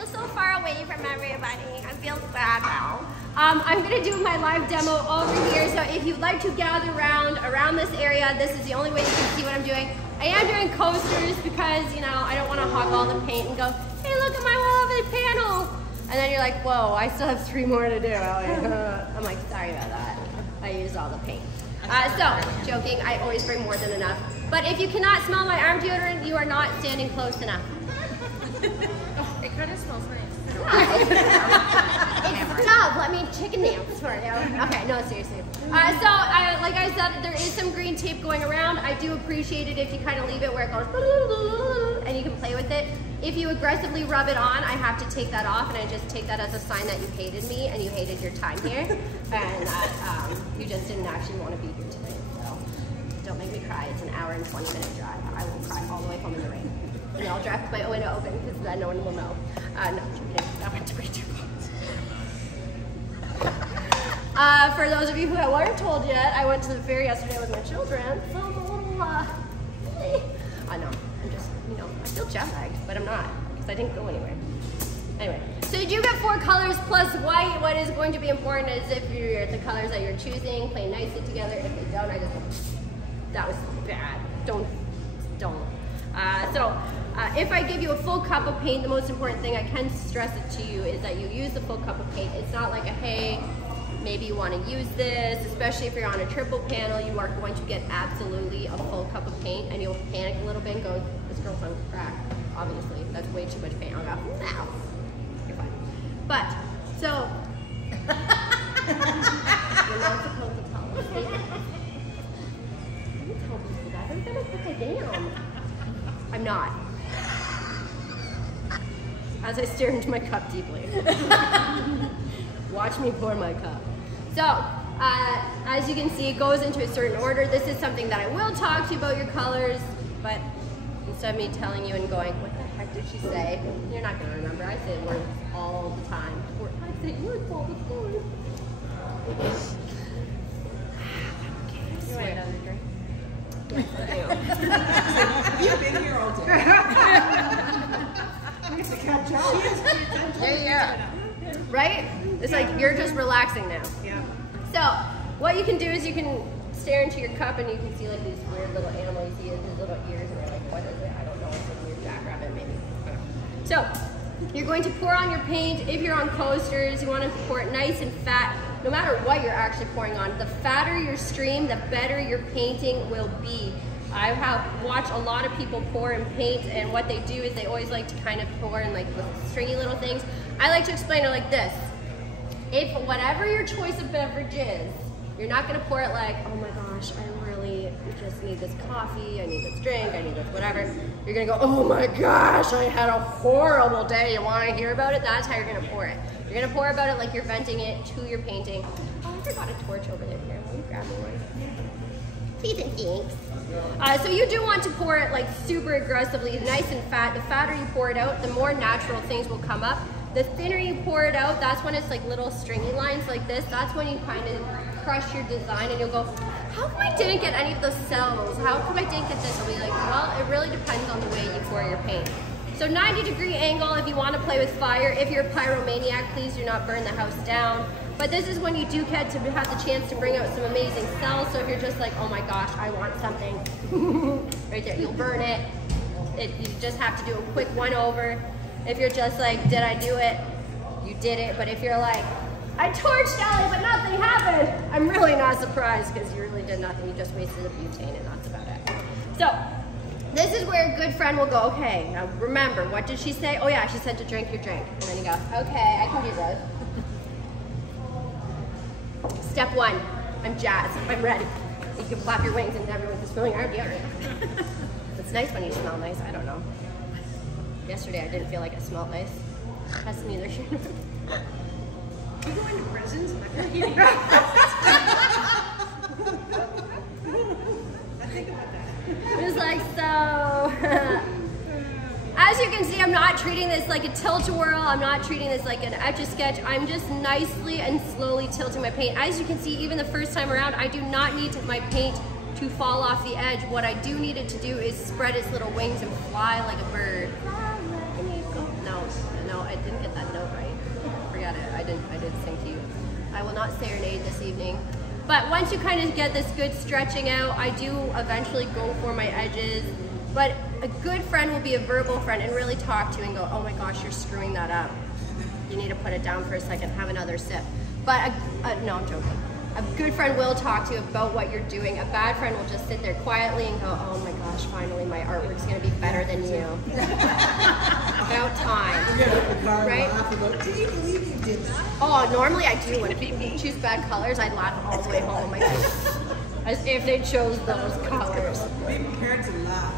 feel so far away from everybody. I feel bad now. I'm gonna do my live demo over here, so if you'd like to gather around this area, this is the only way you can see what I'm doing. I am doing coasters because, you know, I don't want to hog all the paint and go, hey, look at my lovely panel. And then you're like, whoa, I still have 3 more to do. I'm like, sorry about that. I used all the paint. So, joking, I always bring more than enough. But if you cannot smell my arm deodorant, you are not standing close enough. It kind of smells nice. Stop, let me chicken dance for you. Okay, no, seriously. Like I said, there is some green tape going around. I do appreciate it if you kind of leave it where it goes and you can play with it. If you aggressively rub it on, I have to take that off, and I just take that as a sign that you hated me and you hated your time here, and that you just didn't actually want to be here today. So don't make me cry. It's an hour and 20-minute drive. I will cry all the way home in the rain. And I'll drive my window open because then no one will know. No, I'm kidding. That went way too far. For those of you who weren't told yet, I went to the fair yesterday with my children. So I'm a little, I know. I'm just, you know, I feel jet lagged, but I'm not because I didn't go anywhere. Anyway, so you do get 4 colors plus white. What is going to be important is if you're the colors that you're choosing play nicely together. If they don't, that was bad. Don't. If I give you a full cup of paint, the most important thing I can stress it to you is that you use the full cup of paint. It's not like a, hey, maybe you want to use this, especially if you're on a triple panel, you are going to get absolutely a full cup of paint and you'll panic a little bit and go, this girl's on crack. Obviously, that's way too much paint. I'll go, no, you're fine. But, so, you're not supposed to tell me. Don't tell people that. They're gonna put that down. I'm not. As I stare into my cup deeply. Watch me pour my cup. So, as you can see, it goes into a certain order. This is something that I will talk to you about your colors, but instead of me telling you and going, what the heck did she say? You're not gonna remember. I say words all the time. I say words all the time. You want another drink? Yes, I do. You've been here all day. We have to catch up. Yeah. Right? It's like you're just relaxing now. Yeah. So, what you can do is you can stare into your cup and you can see like these weird little animals. You see his little ears and you're like, what is it? I don't know. It's a weird jackrabbit maybe. So, you're going to pour on your paint. If you're on coasters, you want to pour it nice and fat. No matter what you're actually pouring on, the fatter your stream, the better your painting will be. I have watched a lot of people pour and paint, and what they do is they always like to kind of pour in like stringy little things. I like to explain it like this. If whatever your choice of beverage is, you're not gonna pour it like, oh my gosh, I really just need this coffee, I need this drink, I need this whatever. You're gonna go, oh my gosh, I had a horrible day, you wanna hear about it? That's how you're gonna pour it. You're gonna pour about it like you're venting it to your painting. Oh, I forgot a torch over there. Here, will you grab me one? Please and thanks. So you do want to pour it like super aggressively, nice and fat. The fatter you pour it out, the more natural things will come up. The thinner you pour it out, that's when it's like little stringy lines like this. That's when you kind of crush your design and you'll go, how come I didn't get any of those cells? How come I didn't get this? I'll be like, well, it really depends on the way you pour your paint. So 90-degree angle if you want to play with fire. If you're a pyromaniac, please do not burn the house down. But this is when you do get to have the chance to bring out some amazing cells. So if you're just like, oh my gosh, I want something, right there, you'll burn it. You just have to do a quick one over. If you're just like, did I do it? You did it. But if you're like, I torched Ellie, but nothing happened, I'm really not surprised because you really did nothing. You just wasted the butane and that's about it. So this is where a good friend will go, okay, now remember, what did she say? Oh yeah, she said to drink your drink. And then you go, okay, I can do this. Step 1, I'm jazzed, I'm ready. You can flap your wings and everyone's just feeling our deodorant. It's nice when you smell nice, I don't know. Yesterday I didn't feel like it smelled nice. That's neither should. You go into prisons? I think about that. It was like, so, as you can see, I'm not treating this like a tilt-a-whirl. I'm not treating this like an etch-a-sketch. I'm just nicely and slowly tilting my paint. As you can see, even the first time around, I do not need my paint to fall off the edge. What I do need it to do is spread its little wings and fly like a bird. No, it didn't forget it. I did sing to you. I will not serenade this evening. But once you kind of get this good stretching out, I do eventually go for my edges. But a good friend will be a verbal friend and really talk to you and go, oh my gosh, you're screwing that up. You need to put it down for a second, have another sip. But, no, I'm joking. A good friend will talk to you about what you're doing. A bad friend will just sit there quietly and go, oh my gosh, finally my artwork's gonna be better than you. About time, right? Do you believe you did that? Oh, normally I do. When people choose bad colors, I laugh all the way home. Like, as if they chose those colors. Being prepared to laugh.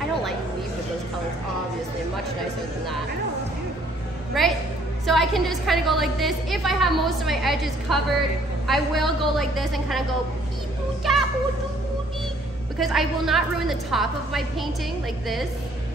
I don't like to leave with those colors, obviously. Much nicer than that. I know, it's beautiful. Right? So I can just kind of go like this. If I have most of my edges covered, I will go like this and kind of go because I will not ruin the top of my painting like this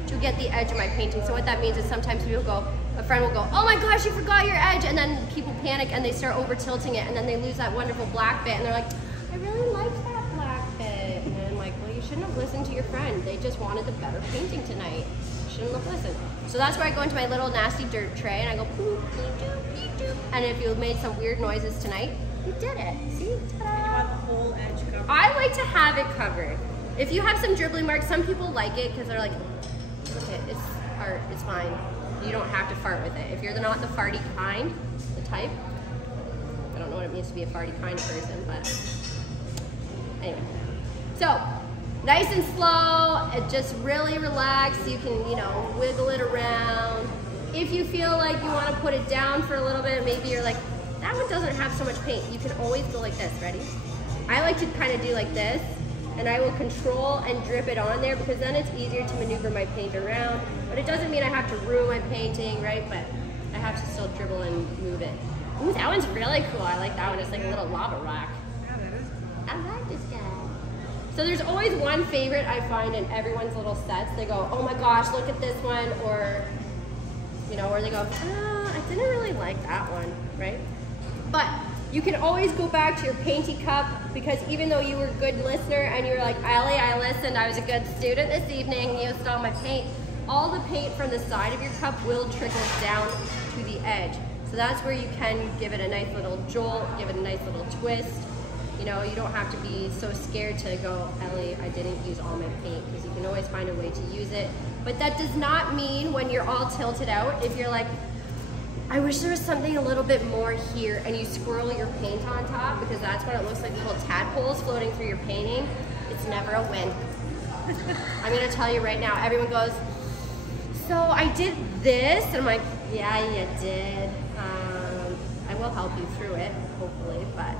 to get the edge of my painting. So what that means is sometimes people go, a friend will go, oh my gosh, you forgot your edge, and then people panic and they start over tilting it, and then they lose that wonderful black bit, and they're like, I really liked that black bit. And I'm like, well, you shouldn't have listened to your friend. They just wanted the better painting tonight. You shouldn't have listened. So that's where I go into my little nasty dirt tray and I go, poo, pee, doo, pee, doo. And if you made some weird noises tonight, you did it. See? Ta-da. You want the whole edge covered. I like to have it covered. If you have some dribbling marks, some people like it because they're like, okay, it's art, it's fine. You don't have to fart with it. If you're not the farty kind, the type, I don't know what it means to be a farty kind person, but anyway. So, nice and slow, just really relax. You can, you know, wiggle it around. If you feel like you want to put it down for a little bit, maybe you're like, that one doesn't have so much paint. You can always go like this, ready? I like to kind of do like this, and I will control and drip it on there because then it's easier to maneuver my paint around. But it doesn't mean I have to ruin my painting, right? But I have to still dribble and move it. Ooh, that one's really cool. I like that one. It's like a little lava rock. Yeah, that is cool. I like this guy. So there's always one favorite I find in everyone's little sets. They go, oh my gosh, look at this one, or, you know, or they go, I didn't really like that one, right? But you can always go back to your painty cup because even though you were a good listener and you were like, Allie, I listened, I was a good student this evening, you stole my paint, all the paint from the side of your cup will trickle down to the edge. So that's where you can give it a nice little jolt, give it a nice little twist. You know, you don't have to be so scared to go, Ellie, I didn't use all my paint, because you can always find a way to use it. But that does not mean when you're all tilted out, if you're like, I wish there was something a little bit more here, and you swirl your paint on top, because that's what it looks like, little tadpoles floating through your painting, it's never a win. I'm gonna tell you right now, everyone goes, so I did this, and I'm like, yeah, you did. I will help you through it, hopefully, but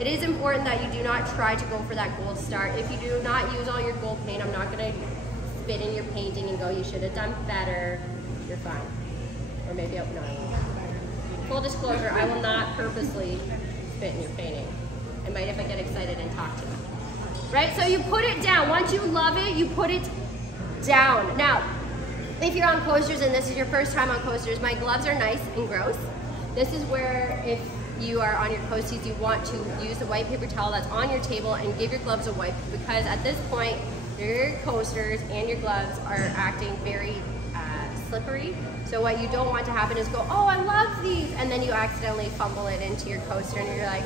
it is important that you do not try to go for that gold star. If you do not use all your gold paint, I'm not gonna spit in your painting and go, you should have done better. You're fine. Or maybe I'll not. Full disclosure, I will not purposely spit in your painting. I might if I get excited and talk to you. Right, so you put it down. Once you love it, you put it down. Now, if you're on coasters and this is your first time on coasters, my gloves are nice and gross. This is where if you are on your coasties, you want to use the white paper towel that's on your table and give your gloves a wipe, because at this point, your coasters and your gloves are acting very slippery. So what you don't want to happen is go, oh, I love these, and then you accidentally fumble it into your coaster and you're like,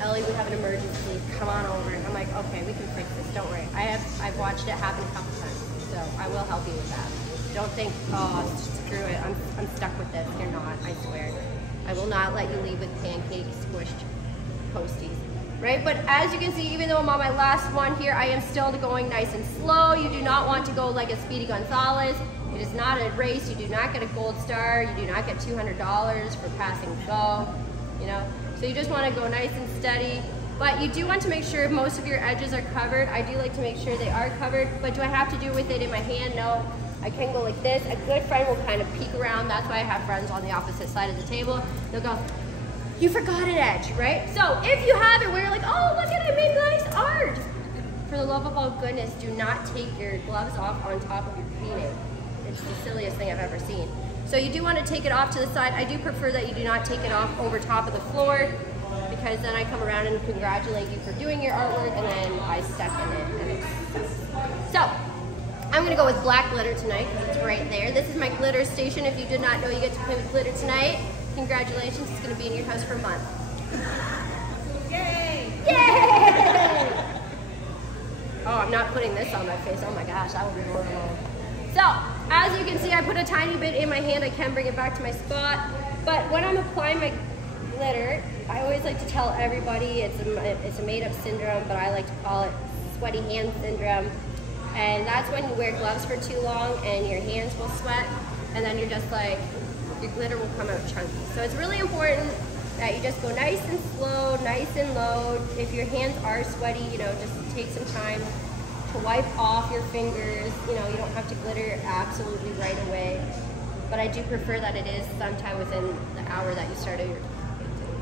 Ellie, we have an emergency, come on over. And I'm like, okay, we can fix this, don't worry. I've watched it happen a couple times, so I will help you with that. Don't think, oh, screw it, I'm stuck with this. You're not, I swear. I will not let you leave with pancake squished coasties, right? But as you can see, even though I'm on my last one here, I am still going nice and slow. You do not want to go like a Speedy Gonzalez. It is not a race. You do not get a gold star. You do not get $200 for passing go, you know? So you just want to go nice and steady. But you do want to make sure most of your edges are covered. I do like to make sure they are covered, but do I have to do with it in my hand? No. I can go like this. A good friend will kind of peek around. That's why I have friends on the opposite side of the table. They'll go, you forgot an edge, right? So if you have it where you're like, oh, look at it, I made nice art. For the love of all goodness, do not take your gloves off on top of your painting. It's the silliest thing I've ever seen. So you do want to take it off to the side. I do prefer that you do not take it off over top of the floor, because then I come around and congratulate you for doing your artwork and then I step in it. And so, I'm gonna go with black glitter tonight because it's right there. This is my glitter station. If you did not know you get to play with glitter tonight, congratulations, it's gonna be in your house for a month. Yay! Yay! Oh, I'm not putting this on my face. Oh my gosh, that would be horrible. So, as you can see, I put a tiny bit in my hand. I can bring it back to my spot. But when I'm applying my glitter, I always like to tell everybody it's a made-up syndrome, but I like to call it sweaty hand syndrome. And that's when you wear gloves for too long and your hands will sweat, and then you're just like, your glitter will come out chunky. So it's really important that you just go nice and slow, nice and low. If your hands are sweaty, you know, just take some time to wipe off your fingers. You know, you don't have to glitter absolutely right away. But I do prefer that it is sometime within the hour that you started your painting.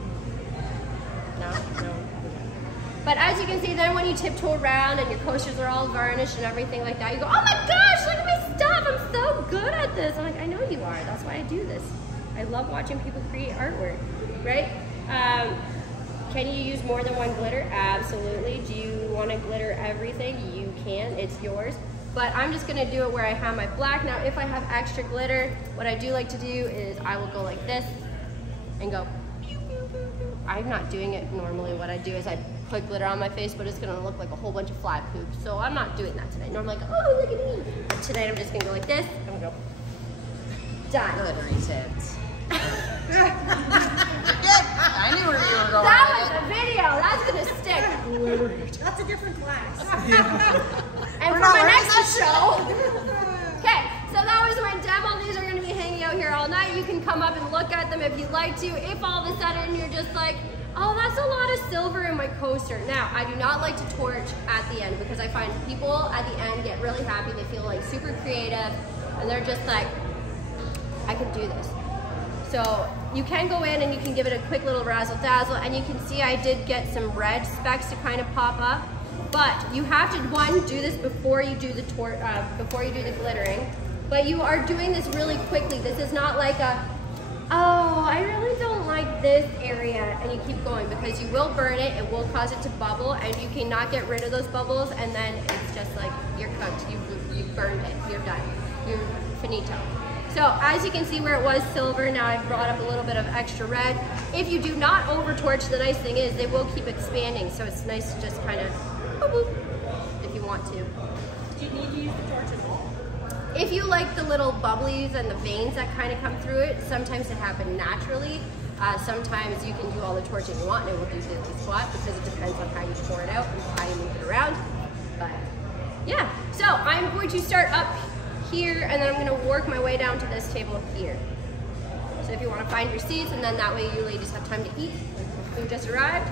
No? But as you can see, then when you tiptoe around and your coasters are all varnished and everything like that, you go, oh my gosh, look at my stuff, I'm so good at this. I'm like, I know you are, that's why I do this. I love watching people create artwork, right? Can you use more than one glitter? Absolutely. Do you want to glitter everything? You can, it's yours. But I'm just gonna do it where I have my black. Now, if I have extra glitter, what I do like to do is I will go like this and go, pew, pew, pew, pew. I'm not doing it normally. What I do is I put glitter on my face, but it's gonna look like a whole bunch of fly poop. So I'm not doing that today. Normally I go, oh, look at me. But tonight I'm just gonna go like this. I'm gonna go, done. Glittery tips. I knew where you were going. That was a video. That's gonna stick. That's a different class. And for my next show. Okay, so that was my demo. These are gonna be hanging out here all night. You can come up and look at them if you'd like to. If all of a sudden you're just like, oh, that's a lot of silver in my coaster. Now, I do not like to torch at the end because I find people at the end get really happy. They feel like super creative and they're just like, I can do this. So you can go in and you can give it a quick little razzle dazzle, and you can see I did get some red specks to kind of pop up. But you have to, one, do this before you do the glittering. But you are doing this really quickly. This is not like a, oh, I really don't like this area, and you keep going, because you will burn it, it will cause it to bubble, and you cannot get rid of those bubbles, and then it's just like, you're cooked, you've burned it, you're done, you're finito. So as you can see where it was silver, now I've brought up a little bit of extra red. If you do not over torch, the nice thing is they will keep expanding, so it's nice to just kind of boop, boop, if you want to. Do you need to use the torch at all? If you like the little bubblies and the veins that kind of come through it, sometimes it happens naturally. Sometimes you can do all the torching you want and it will do diddly squat, because it depends on how you pour it out and how you move it around. But yeah, so I'm going to start up here and then I'm going to work my way down to this table here. So if you want to find your seats, and then that way you ladies have time to eat. Food just arrived.